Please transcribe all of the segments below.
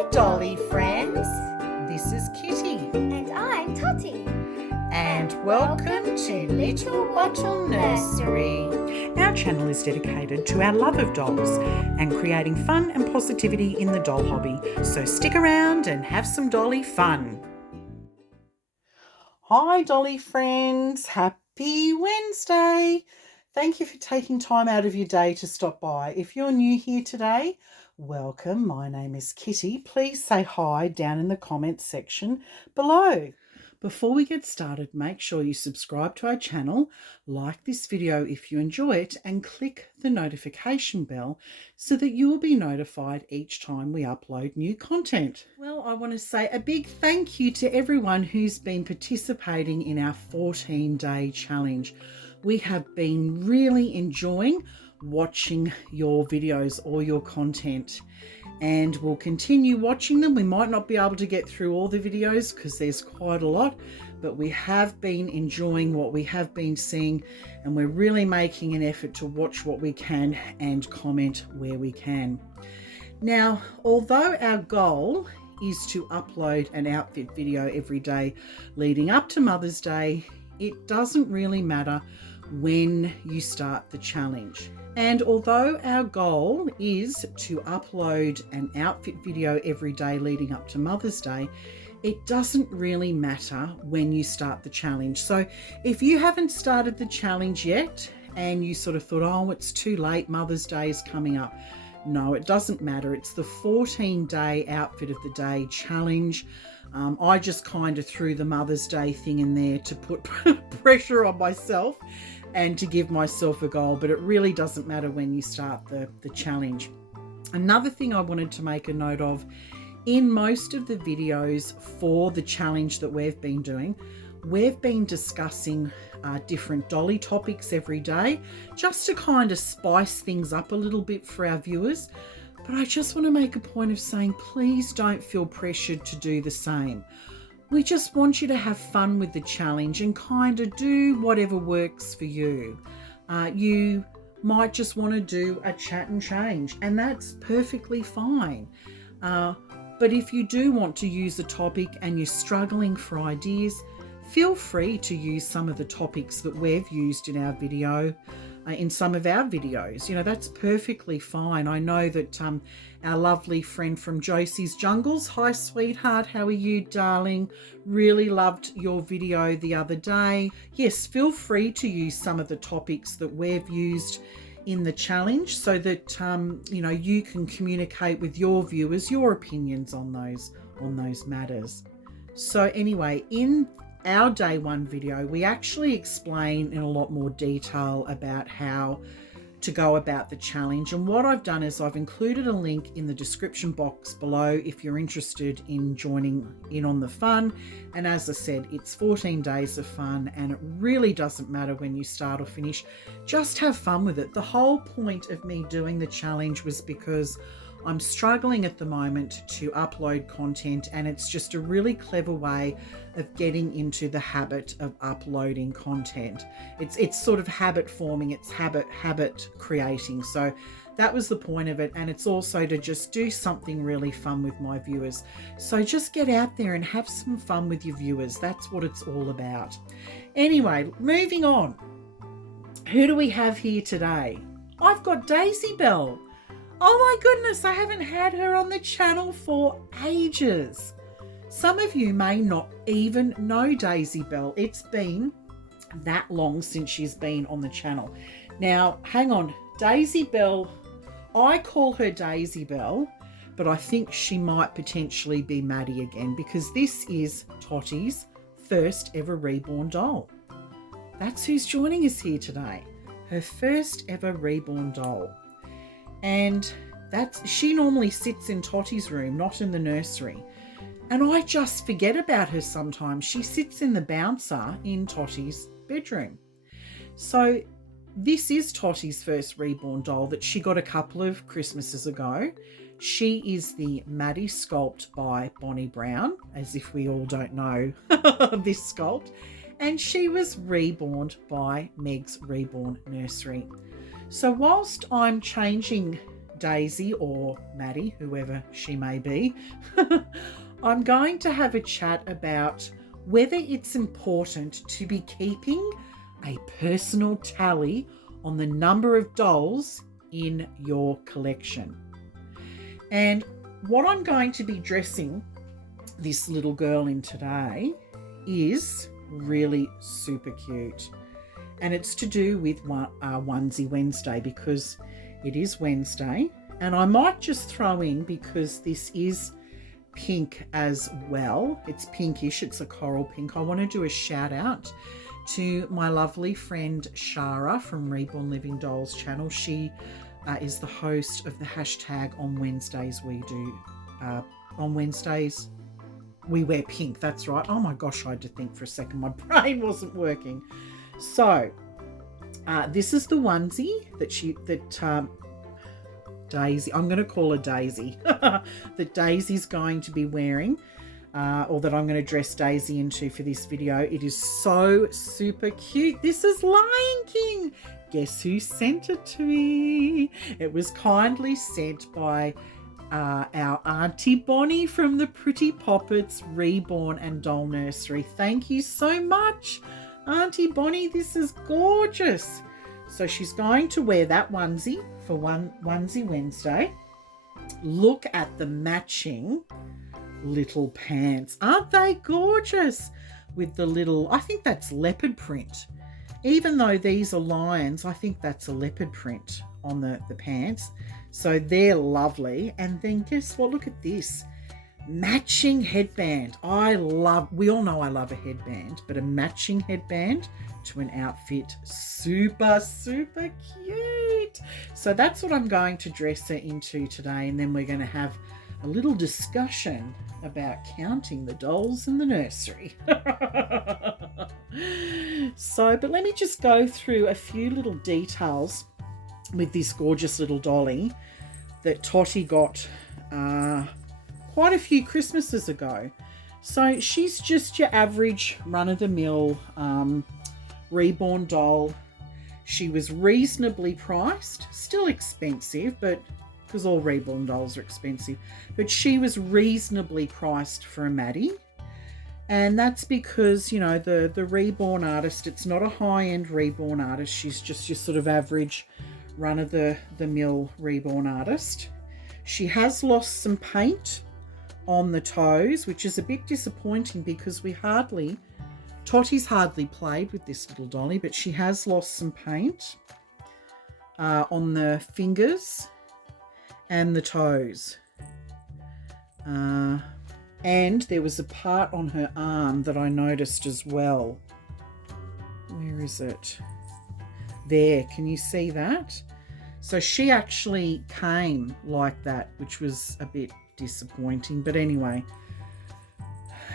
Hi, Dolly Friends. This is Kitty. And I'm Tottie. And welcome to Little Bottle Nursery. Our channel is dedicated to our love of dolls and creating fun and positivity in the doll hobby. So stick around and have some dolly fun. Hi, Dolly Friends. Happy Wednesday. Thank you for taking time out of your day to stop by. If you're new here today, welcome. My name is Kitty. Please say hi down in the comments section below. Before we get started, make sure you subscribe to our channel, like this video if you enjoy it, and click the notification bell so that you will be notified each time we upload new content. Well, I want to say a big thank you to everyone who's been participating in our 14-day challenge. We have been really enjoying watching your videos or your content, and we'll continue watching them. We might not be able to get through all the videos because there's quite a lot, but we have been enjoying what we have been seeing, and we're really making an effort to watch what we can and comment where we can. Now, although our goal is to upload an outfit video every day leading up to Mother's Day, it doesn't really matter when you start the challenge. And although our goal is to upload an outfit video every day leading up to Mother's Day, it doesn't really matter when you start the challenge. So if you haven't started the challenge yet and you sort of thought, oh, it's too late, Mother's Day is coming up. No, it doesn't matter. It's the 14-day outfit of the day challenge. I just kind of threw the Mother's Day thing in there to put pressure on myself and to give myself a goal, but it really doesn't matter when you start the challenge. Another thing I wanted to make a note of, in most of the videos for the challenge that we've been doing, we've been discussing different dolly topics every day, just to kind of spice things up a little bit for our viewers. But I just want to make a point of saying, please don't feel pressured to do the same. We just want you to have fun with the challenge and kind of do whatever works for you. You might just want to do a chat and change, and that's perfectly fine. But if you do want to use a topic and you're struggling for ideas, feel free to use some of the topics that we've used in our video, in some of our videos. You know, that's perfectly fine. I know that our lovely friend from Josie's Jungles, hi sweetheart, how are you darling? Really loved your video the other day. Yes, feel free to use some of the topics that we've used in the challenge so that you know, you can communicate with your viewers your opinions on those matters. So anyway, in our day one video, we actually explain in a lot more detail about how to go about the challenge. And what I've done is I've included a link in the description box below if you're interested in joining in on the fun. And as I said, it's 14 days of fun, and it really doesn't matter when you start or finish. Just have fun with it. The whole point of me doing the challenge was because I'm struggling at the moment to upload content, and it's just a really clever way of getting into the habit of uploading content. It's sort of habit forming, it's habit creating. So that was the point of it, and it's also to just do something really fun with my viewers. So just get out there and have some fun with your viewers. That's what it's all about. Anyway, moving on. Who do we have here today? I've got Daisy Belle. Oh my goodness, I haven't had her on the channel for ages. Some of you may not even know Daisy Belle. It's been that long since she's been on the channel. Now, hang on, Daisy Belle, I call her Daisy Belle, but I think she might potentially be Maddie again, because this is Tottie's first ever reborn doll. That's who's joining us here today. Her first ever reborn doll. And she normally sits in Tottie's room, not in the nursery. And I just forget about her sometimes. She sits in the bouncer in Tottie's bedroom. So this is Tottie's first reborn doll that she got a couple of Christmases ago. She is the Maddie Sculpt by Bonnie Brown, as if we all don't know this sculpt. And she was reborn by Meg's Reborn Nursery. So whilst I'm changing Daisy, or Maddie, whoever she may be, I'm going to have a chat about whether it's important to be keeping a personal tally on the number of dolls in your collection. And what I'm going to be dressing this little girl in today is really super cute. And it's to do with Onesie Wednesday, because it is Wednesday. And I might just throw in, because this is pink as well. It's pinkish. It's a coral pink. I want to do a shout out to my lovely friend Shara from Reborn Dolls channel. She is the host of the hashtag On Wednesdays We Do. On Wednesdays we wear pink. That's right. Oh my gosh, I had to think for a second. My brain wasn't working. So this is the onesie that Daisy, I'm going to call her Daisy, that Daisy's going to be wearing, or that I'm going to dress Daisy into for this video. It is so super cute. This is Lion King. Guess who sent it to me? It was kindly sent by our Auntie Bonnie from the Pretty Poppets Reborn and Doll Nursery. Thank you so much, Auntie Bonnie. This is gorgeous. So she's going to wear that onesie for Onesie Wednesday. Look at the matching little pants. Aren't they gorgeous? With the little, I think that's leopard print. Even though these are lions, I think that's a leopard print on the pants. So they're lovely. And then guess what? Look at this. Matching headband. We all know I love a headband, but a matching headband to an outfit, super, super cute. So that's what I'm going to dress her into today. And then we're going to have a little discussion about counting the dolls in the nursery. But let me just go through a few little details with this gorgeous little dolly that Tottie got quite a few Christmases ago. So she's just your average run-of-the-mill Reborn doll. She was reasonably priced, still expensive, but because all Reborn dolls are expensive, but she was reasonably priced for a Maddie. And that's because, you know, the Reborn artist, it's not a high-end Reborn artist. She's just your sort of average run-of-the-mill Reborn artist. She has lost some paint on the toes, which is a bit disappointing because Tottie's hardly played with this little dolly, but she has lost some paint on the fingers and the toes. And there was a part on her arm that I noticed as well. Where is it? There, can you see that? So she actually came like that, which was a bit disappointing. But anyway,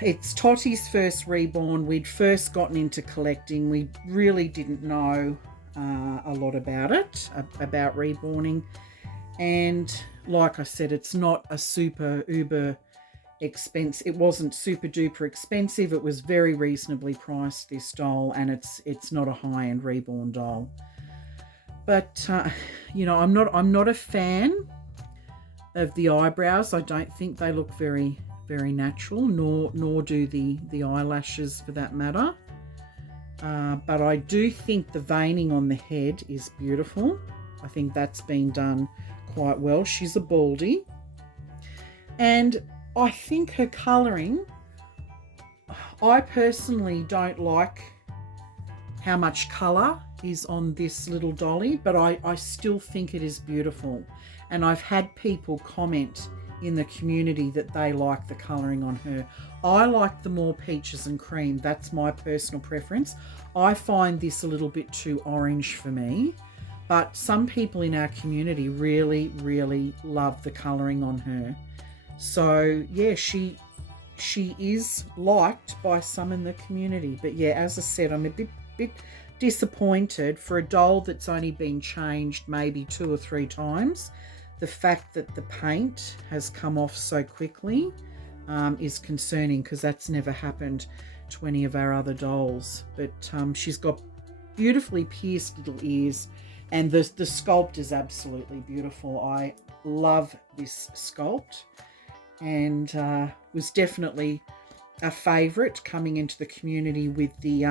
it's Tottie's first Reborn. We'd first gotten into collecting. We really didn't know a lot about it, about reborning. And like I said, it's not a super uber expensive. It wasn't super duper expensive. It was very reasonably priced, this doll, and it's not a high-end Reborn doll. But you know, I'm not a fan of the eyebrows. I don't think they look very, very natural, nor do the eyelashes for that matter. But I do think the veining on the head is beautiful. I think that's been done quite well. She's a baldy, and I think her colouring, I personally don't like how much colour is on this little dolly, but I still think it is beautiful. And I've had people comment in the community that they like the colouring on her. I like the more peaches and cream. That's my personal preference. I find this a little bit too orange for me, but some people in our community really, really love the colouring on her. So yeah, she is liked by some in the community. But yeah, as I said, I'm a bit disappointed for a doll that's only been changed maybe 2 or 3 times. The fact that the paint has come off so quickly is concerning, because that's never happened to any of our other dolls. But she's got beautifully pierced little ears, and the sculpt is absolutely beautiful. love this sculpt, and was definitely a favourite coming into the community with the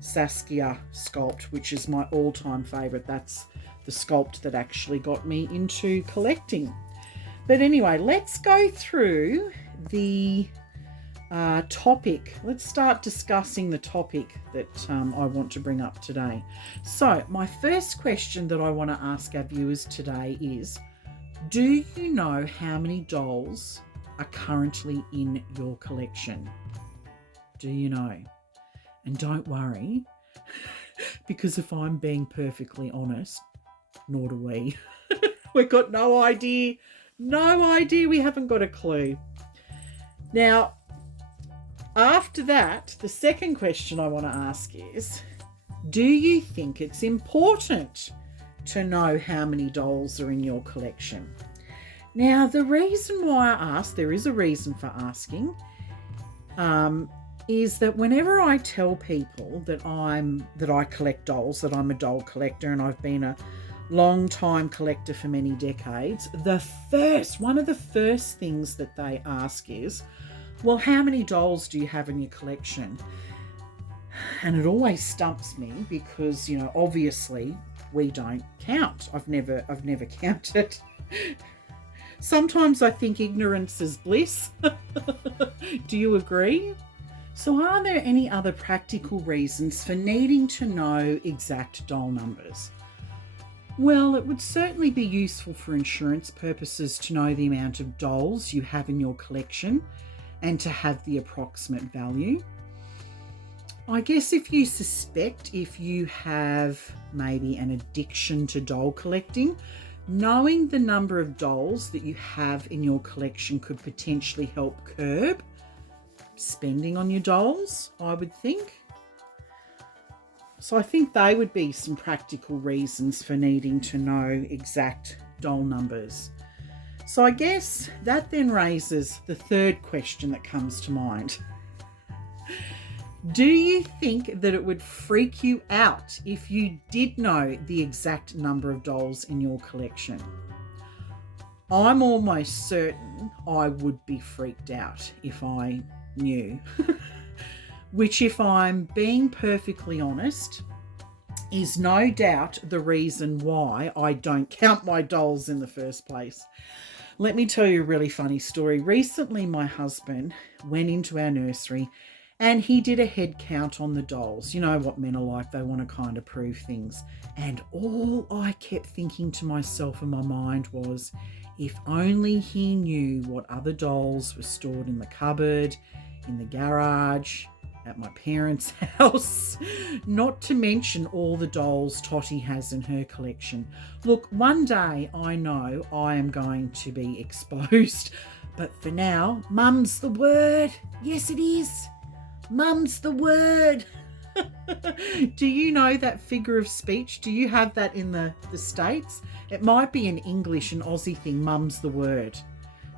Saskia sculpt, which is my all-time favourite. That's the sculpt that actually got me into collecting. But anyway, let's go through the topic. Let's start discussing the topic that I want to bring up today. So my first question that I want to ask our viewers today is, do you know how many dolls are currently in your collection? Do you know? And don't worry, because if I'm being perfectly honest, nor do we. We've got no idea. No idea. We haven't got a clue. Now, after that, the second question I want to ask is, do you think it's important to know how many dolls are in your collection? Now, the reason why I ask, there is a reason for asking, is that whenever I tell people that I collect dolls, that I'm a doll collector and I've been a long time collector for many decades, one of the first things that they ask is, well, how many dolls do you have in your collection? And it always stumps me because, you know, obviously we don't count. I've never counted. Sometimes I think ignorance is bliss. Do you agree? So are there any other practical reasons for needing to know exact doll numbers? Well, it would certainly be useful for insurance purposes to know the amount of dolls you have in your collection and to have the approximate value. I guess if you suspect if you have maybe an addiction to doll collecting, knowing the number of dolls that you have in your collection could potentially help curb spending on your dolls, I would think. So I think they would be some practical reasons for needing to know exact doll numbers. So I guess that then raises the third question that comes to mind. Do you think that it would freak you out if you did know the exact number of dolls in your collection? I'm almost certain I would be freaked out if I knew. Which, if I'm being perfectly honest, is no doubt the reason why I don't count my dolls in the first place. Let me tell you a really funny story. Recently, my husband went into our nursery and he did a head count on the dolls. You know what men are like, they want to kind of prove things. And all I kept thinking to myself in my mind was, if only he knew what other dolls were stored in the cupboard, in the garage, at my parents' house, not to mention all the dolls Tottie has in her collection. Look, one day I know I am going to be exposed, but for now, mum's the word. Yes, it is. Mum's the word. Do you know that figure of speech? Do you have that in the States? It might be an English and Aussie thing, mum's the word.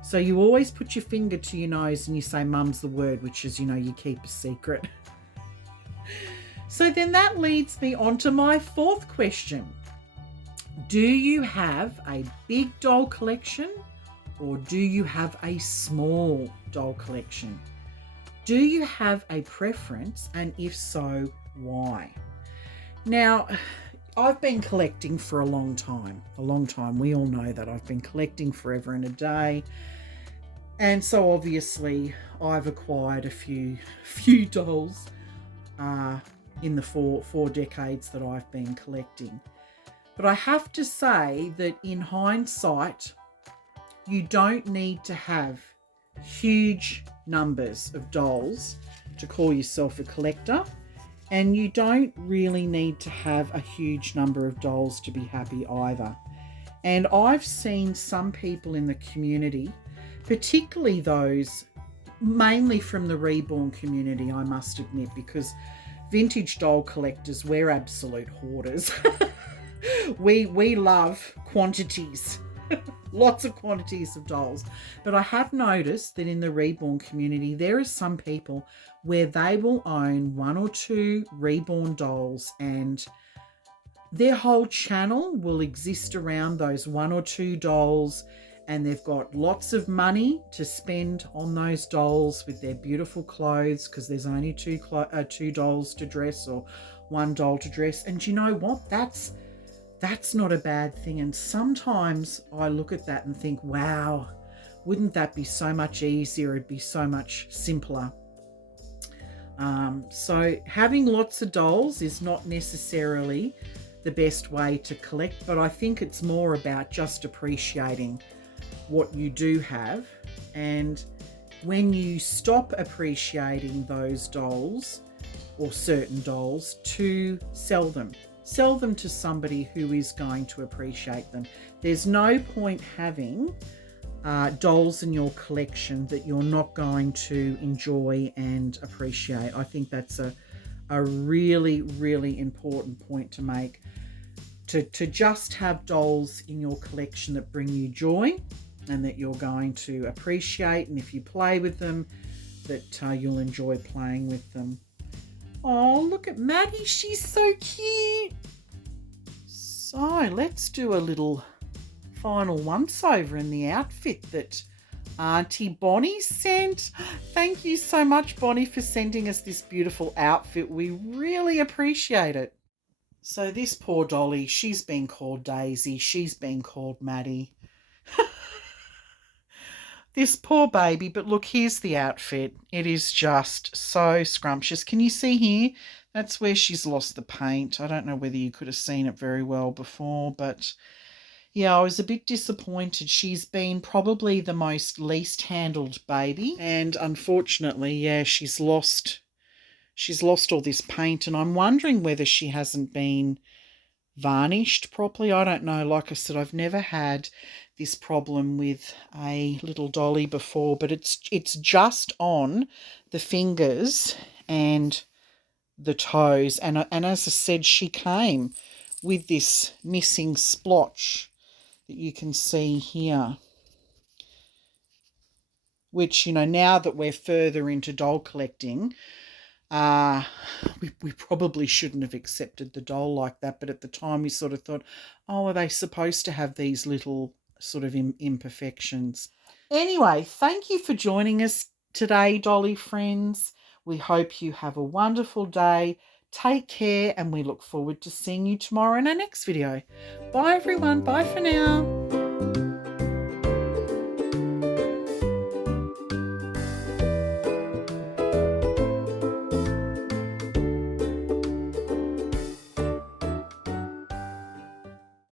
So you always put your finger to your nose and you say mum's the word, which is, you know, you keep a secret. So then that leads me on to my fourth question. Do you have a big doll collection or do you have a small doll collection? Do you have a preference, and if so, why? Now, I've been collecting for a long time. We all know that. I've been collecting forever and a day. And so obviously I've acquired a few dolls in the four decades that I've been collecting. But I have to say that in hindsight, you don't need to have huge numbers of dolls to call yourself a collector, and you don't really need to have a huge number of dolls to be happy either. And I've seen some people in the community, particularly those mainly from the Reborn community, I must admit, because vintage doll collectors, we're absolute hoarders. we love quantities. Lots of quantities of dolls. But I have noticed that in the Reborn community, there are some people where they will own one or two Reborn dolls and their whole channel will exist around those 1 or 2 dolls, and they've got lots of money to spend on those dolls with their beautiful clothes, because there's only two dolls to dress, or 1 doll to dress. And you know what? That's not a bad thing. And sometimes I look at that and think, wow, wouldn't that be so much easier? It'd be so much simpler. So having lots of dolls is not necessarily the best way to collect, but I think it's more about just appreciating what you do have. And when you stop appreciating those dolls or certain dolls, to sell them to somebody who is going to appreciate them. There's no point having dolls in your collection that you're not going to enjoy and appreciate. I think that's a really, really important point to make. To just have dolls in your collection that bring you joy and that you're going to appreciate, and if you play with them, that you'll enjoy playing with them. Oh, look at Maddie, she's so cute. So let's do a little final once over in the outfit that Auntie Bonnie sent. Thank you so much, Bonnie, for sending us this beautiful outfit. We really appreciate it. So this poor Dolly, she's been called Daisy, she's been called Maddie. This poor baby, but look, here's the outfit. It is just so scrumptious. Can you see here? That's where she's lost the paint. I don't know whether you could have seen it very well before, but yeah, I was a bit disappointed. She's been probably the most least handled baby, and unfortunately, yeah, she's lost all this paint, and I'm wondering whether she hasn't been varnished properly. I don't know. Like I said, I've never had this problem with a little dolly before, but it's just on the fingers and the toes, and as I said, she came with this missing splotch that you can see here, which, you know, now that we're further into doll collecting, we probably shouldn't have accepted the doll like that, but at the time we sort of thought, oh, are they supposed to have these little sort of imperfections? Anyway, thank you for joining us today, Dolly Friends. We hope you have a wonderful day. Take care, and we look forward to seeing you tomorrow in our next video. Bye, everyone. Bye for now.